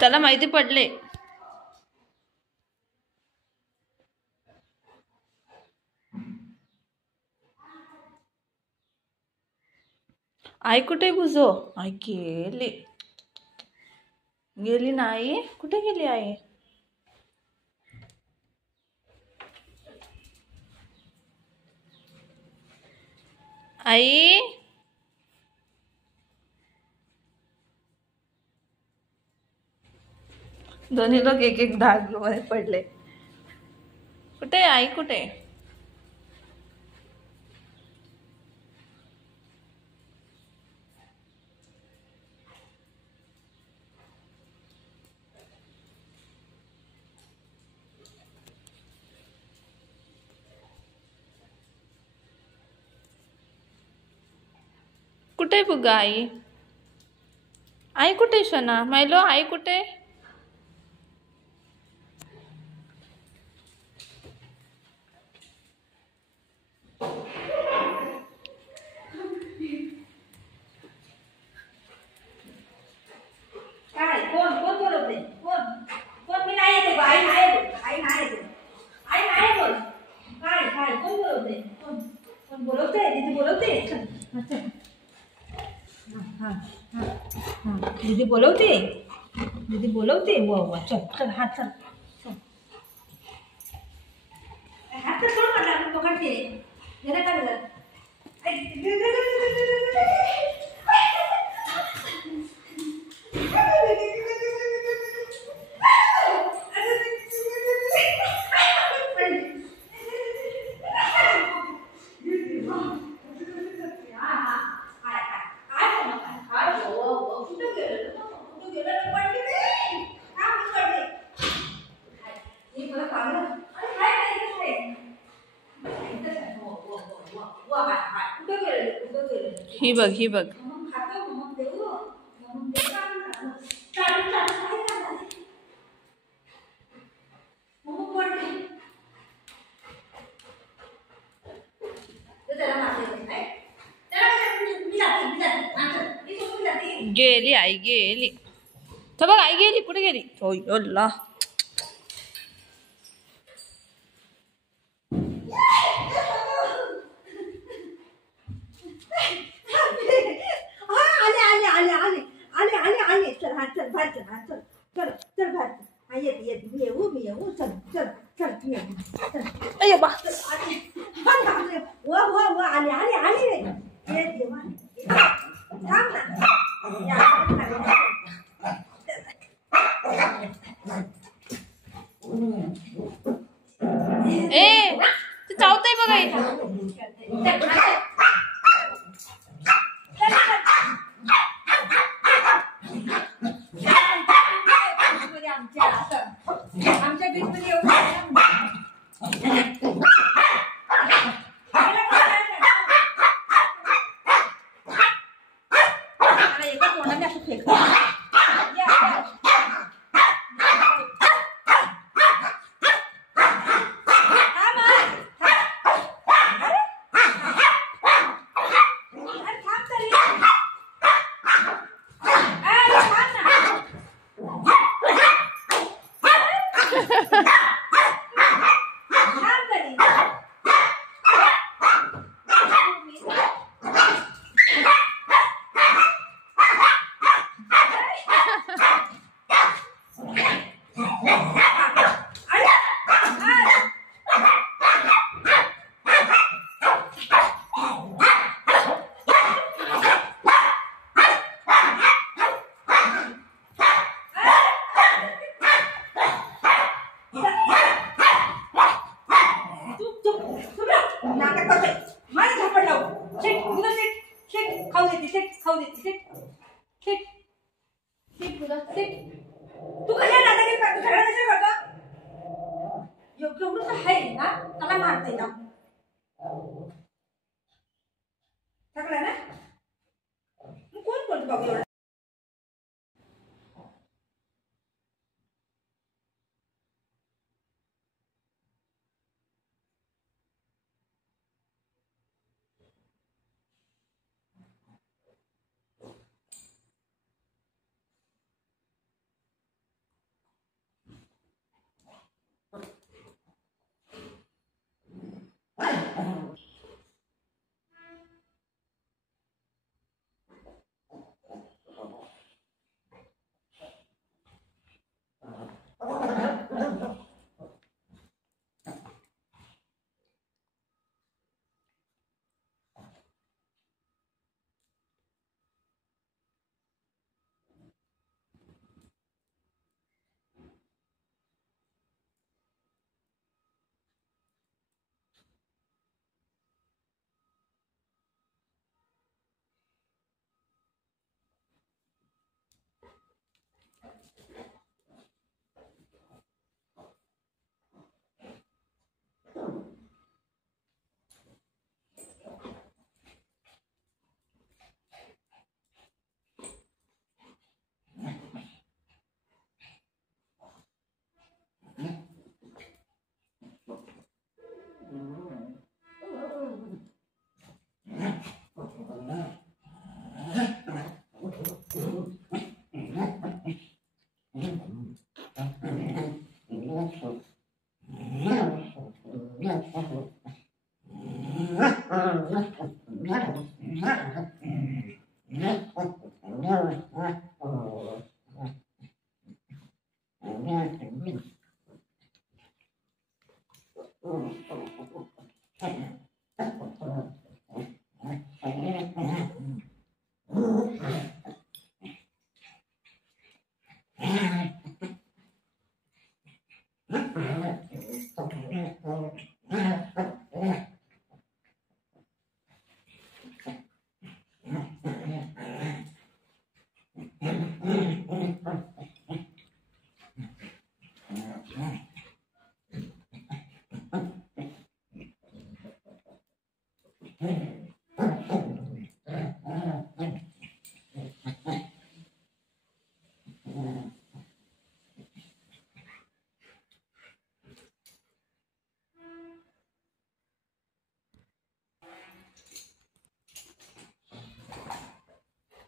त्याला माहिती पडले. आई कुठे बुजो? आई गेली. गेली नाही. कुठे गेली आई? आई दोन्ही लोक एक एक डाग मध्ये पडले. कुठे आई? कुठे? कुठे बुगा आई? आई कुठे? शना मैलो आई कुठे? काय कोण कोण बोलवते? कोण कोण? मी नाही येते. आई नाही येते. आई नाही येते. आई नाही बोल. काय काय कोण बोलवते? कोण कोण बोलवते? दीदी बोलवते. चल चल. हां हां हां दीदी बोलवते. दीदी बोलवते. वा चल चल. हात चल चल. हात तर सोड म्हटलं. आपण पकडते. जरा काय झालं? ही बघ ही बघ. गेली आई गेली. तर बघ आई गेली. कुठे गेली? अल्ला चल हात चल बाहेर चल. हात चल चल चल बाहेर चल. हा येते येते. मी येऊ चल चल चल. मी येते चल. अय्या बा. वा आले आले आले रे. ये देवा थांब ना. ए तू चावतय बघा इथं. आमच्या बीचमध्ये येऊ. एका तोंडाने असं फेकतो. तू कशा दादागिरी करतो? सगळं कसं करतो? योग्य एवढंच आहे ना. त्याला मारते ना. सगळं ना. कोण कोण बघ एवढं.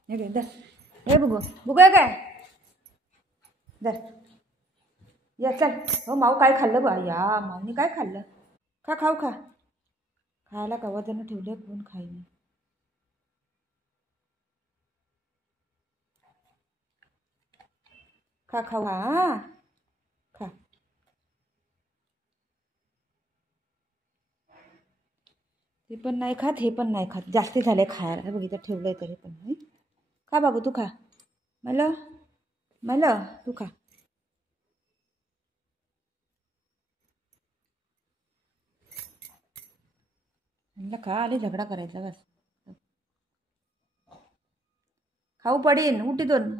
हे घे धर. हे बुगू बुगू आहे काय धर. या चल. हो माऊ काय खाल्लं बा या माऊनी काय खाल्लं. खा खाऊ खा. खायला कवा जण ठेवलं कोण खाईन. खा खाऊ हा खा. ते पण नाही खात हे पण नाही खात. जास्ती झाले खायला. बघ इथं ठेवलंय तरी पण नाही. खा बाबू तू खा. मला मला तू खा. म्हणलं खा आली झगडा करायचा बस. खाऊ पडीन उठी दोन.